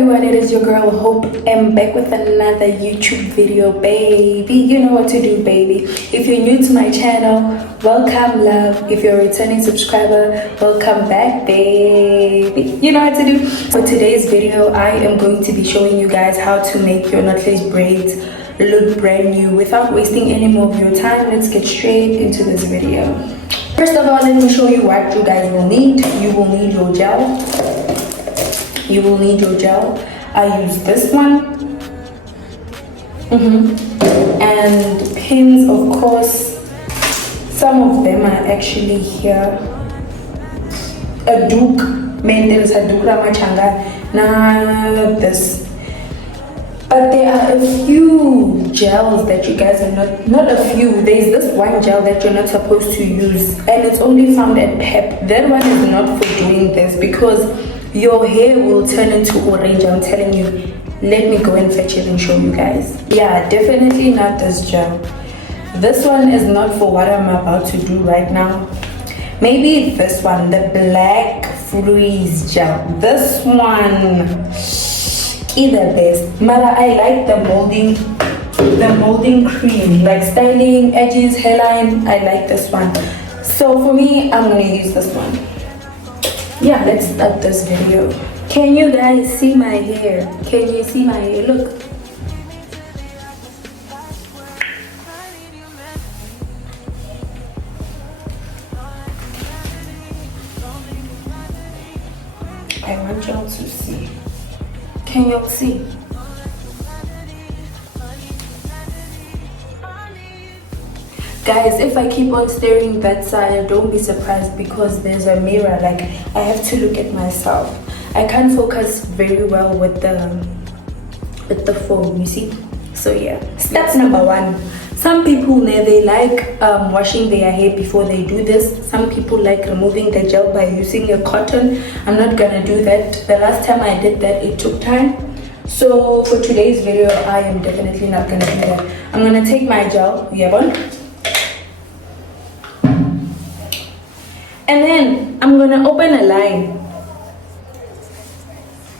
everyone, it is your girl Hope. I'm back with another YouTube video, baby. You know what to do, baby. If you're new to my channel, welcome, love. If you're a returning subscriber, welcome back, baby. You know what to do. For today's video, I am going to be showing you guys how to make your knotless braids look brand new. Without wasting any more of your time, let's get straight into this video. First of all, let me show you what you guys will need. You will need your gel. I use this one. And pins, of course. Some of them are actually here. A duke, maintenance, a duke ramachanga. Nah, this. But there are a few gels that you guys are not a few. There's this one gel that you're not supposed to use, and it's only found at Pep. That one is not for doing this because your hair will turn into orange. I'm telling you. Let me go and fetch it and show you guys. Yeah, definitely not this gel. This one is not for what I'm about to do right now. Maybe this one, the black freeze gel. This one is the best. Mara, I like the molding cream, like styling, edges, hairline. I like this one. So for me, I'm gonna use this one. Yeah, let's start this video. Can you guys see my hair? Can you see my hair? Look. I want y'all to see. Can y'all see? Guys, if I keep on staring that side, don't be surprised because there's a mirror. Like, I have to look at myself. I can't focus very well with the phone, you see? So yeah. Step number one. Some people, they like washing their hair before they do this. Some people like removing the gel by using a cotton. I'm not gonna do that. The last time I did that, it took time. So for today's video, I am definitely not gonna do that. I'm gonna take my gel, and then I'm gonna open a line.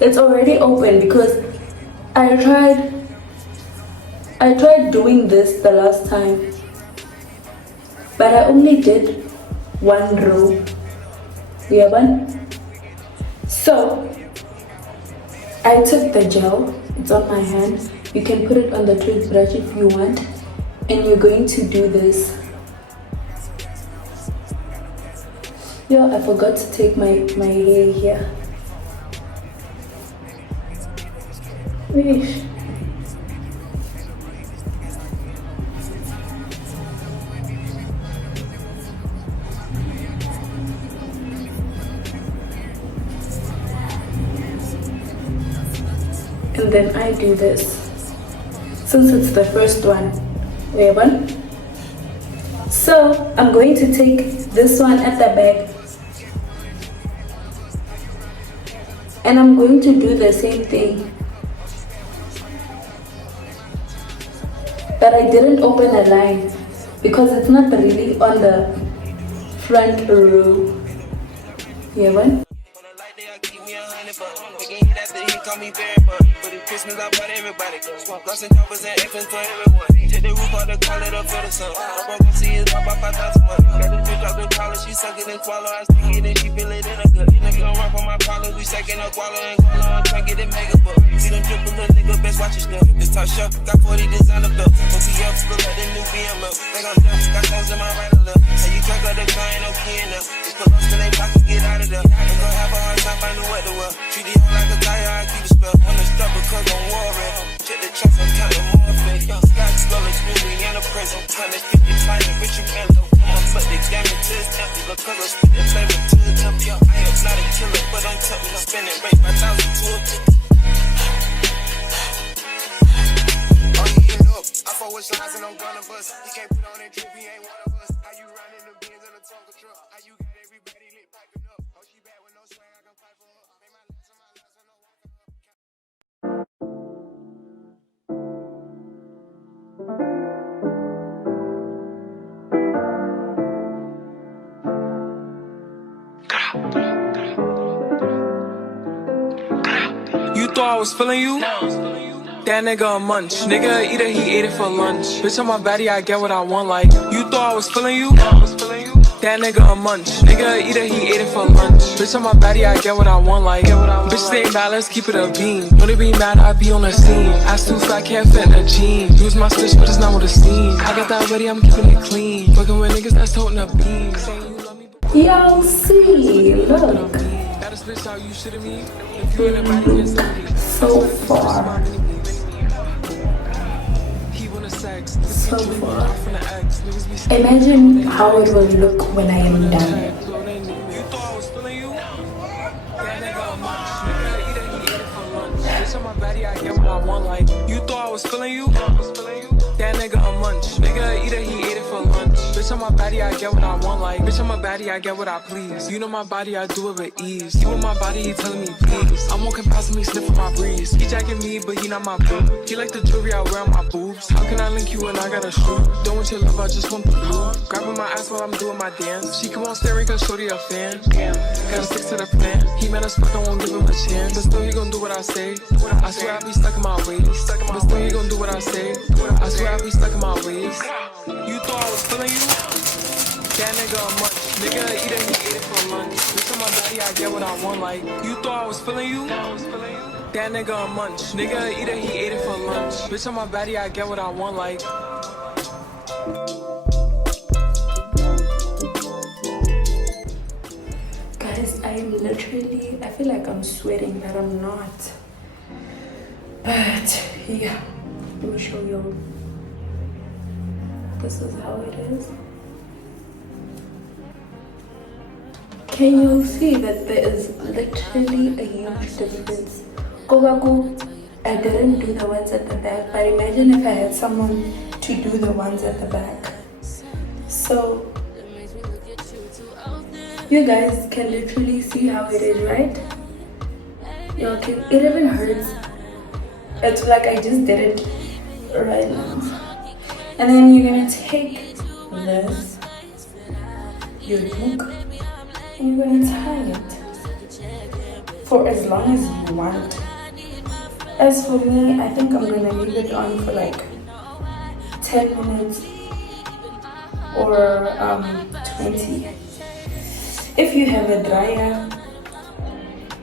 It's already open because I tried doing this the last time, but I only did one row. So I took the gel, it's on my hand. You can put it on the toothbrush if you want, and you're going to do this. I forgot to take my hair here. Wish. And then I do this since it's the first one. So I'm going to take this one at the back and I'm going to do the same thing, but I didn't open a line because it's not really on the front row. For the Christmas, I bought everybody. Lost and choppers and infants for everyone. Take the roof out the call it up for the sun. I broke my see it's about 5,000 money. Got the bitch out the collar, she suck it and swallow. I stick it and she feel it in a gut. In a gun run for my problems, we second up wallow and collar. I'm trying to get it mega book. See them triple little nigga, best watch your stuff. This top shelf, got 40 designer belt. OTF, look like the new BML. Think I'm dumb, got stones in my right and left. Say you crack up the car, ain't no key in there. Just put lost in they pockets, get out of there. Ain't gon' have a hard time finding what to wear. Treat the hoe like a tire, I keep it spell. On the stuff because I'm worried. Check the tracks, I'm counting more fake. Scott Scully's movie in a prison. 150 fighting Richard Mello. But the game to his temple because I'm spitting flavor to the temple. I am not a killer, but I'm tempting. I'm spending rate 5,000 to a 50. Oh, you know, I fuck with slides and I'm gonna bust. He can't put on that drip, he ain't one of us. How you riding the beans in a Tsonga truck? How you got everybody lit piping up? Oh, she bad with no swag, I can fight for her. Make my last and no walking up. thought I was feeling you? That nigga a munch. Nigga eat it, he ate it for lunch. Bitch on my body, I get what I want. Like, you thought I was feeling you? That nigga a munch. Nigga eat it, he ate it for lunch. Bitch on my body, I get what I want. Like, bitch stay in bad, let's keep it a beam. When it be mad, I be on the scene. Ass too fat, can't fit in a jean. Use my stitch, but it's not what it seems. I got that ready, I'm keeping it clean. Working with niggas that's toting a beam. Y'all see, look. So far. So far. Imagine how it will look when I am done. You thought I was feeling you? That nigga a munch. Nigga eat it, he ate it for lunch. Bitch on my body, I get what I want. Like, bitch on my body, I get what I please. You know my body, I do it with ease. You in my body, he telling me please. I won't compass me, sniffing my breeze. He jacking me, but he not my boo. He like the jewelry I wear on my boobs. How can I link you when I got a shoe? Don't want your love, I just want the blue. Grabbing my ass while I'm doing my dance. She keep on staring cause shorty a fan. Gotta stick to the plan. He mad as fuck, I won't give him a chance. But still he gon' do what I say. I swear I be stuck in my ways. But still he gon' do what I say. I swear I be stuck in my ways. You thought I was feeling you? That nigga a munch. Nigga eat it, he ate it for lunch. Bitch on my body, I get what I want. Like, you thought I was feeling you? That nigga a munch. Nigga eat it, he ate it for lunch. Bitch on my body, I get what I want. Like, guys, I'm literally, I feel like I'm sweating, but I'm not. But yeah, let me show you. This is how it is. Can you see that there is literally a huge difference? Kogaku, I didn't do the ones at the back, but imagine if I had someone to do the ones at the back. So you guys can literally see how it is, right? Okay, it even hurts. It's like I just did it right now. And then you're gonna take this, your hook, and you're gonna tie it for as long as you want. As for me, I think I'm gonna leave it on for like 10 minutes or 20. If you have a dryer,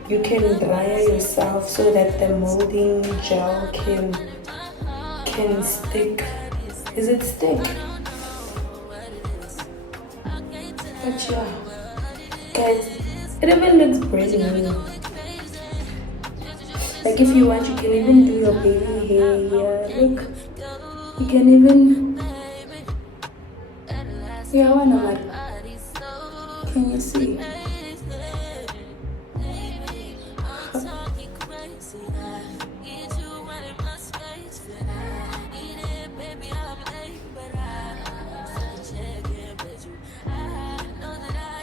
you can dryer yourself so that the molding gel can stick. Is it stick? But yeah, guys, it even looks pretty. Like if you want, you can even do your baby hair here. Look, you can even. Yeah, why not? Can you see?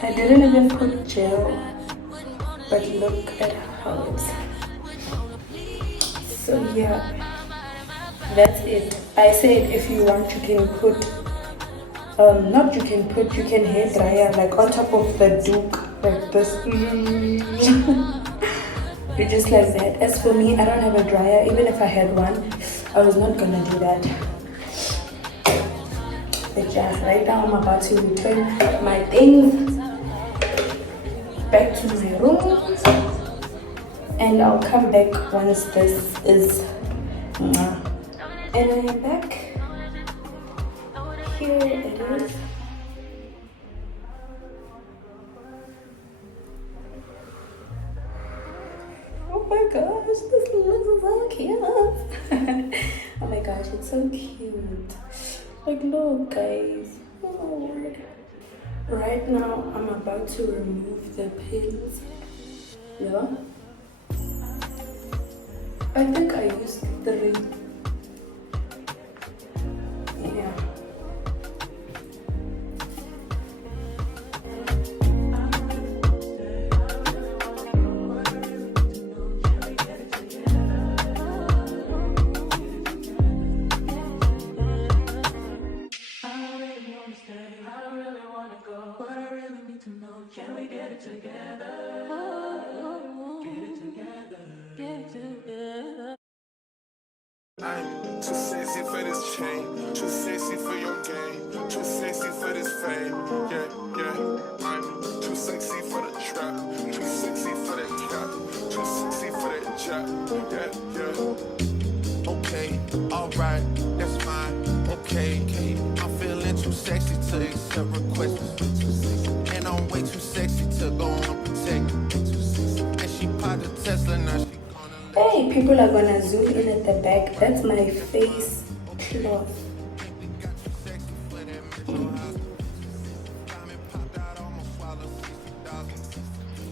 I didn't even put gel, but look at how it's. So yeah, that's it. I said if you want, you can put, you can hair dryer like on top of the duke, like this. You just like that. As for me, I don't have a dryer. Even if I had one, I was not gonna do that. But yeah, right now I'm about to return my things back to my room, and I'll come back once this is and I am back. Here it is. Oh my gosh, this looks so cute. Oh my gosh, it's so cute. Like, look guys, oh my word. Right now, I'm about to remove the pins. Yeah. I think I used 3. Yeah. Can we get it together? Get it together. Get it together. game. Too sexy for this fame. Yeah, yeah. I'm too sexy for the trap. Too sexy for that cap. Too sexy for that job. Yeah, yeah. Okay, alright, that's fine. Okay, I'm feeling too sexy to accept requests. And I'm way too sexy to go unprotected. And she popped a Tesla, now she gonna. Hey, people are gonna zoom in at the back. That's my face cloth.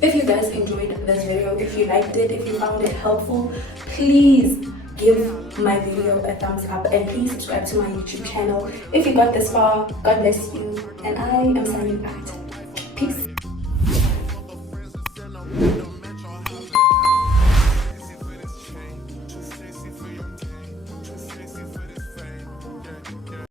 If you guys enjoyed this video, if you liked it, if you found it helpful, please give my video a thumbs up and please subscribe to my YouTube channel. If you got this far, God bless you, and I am signing out.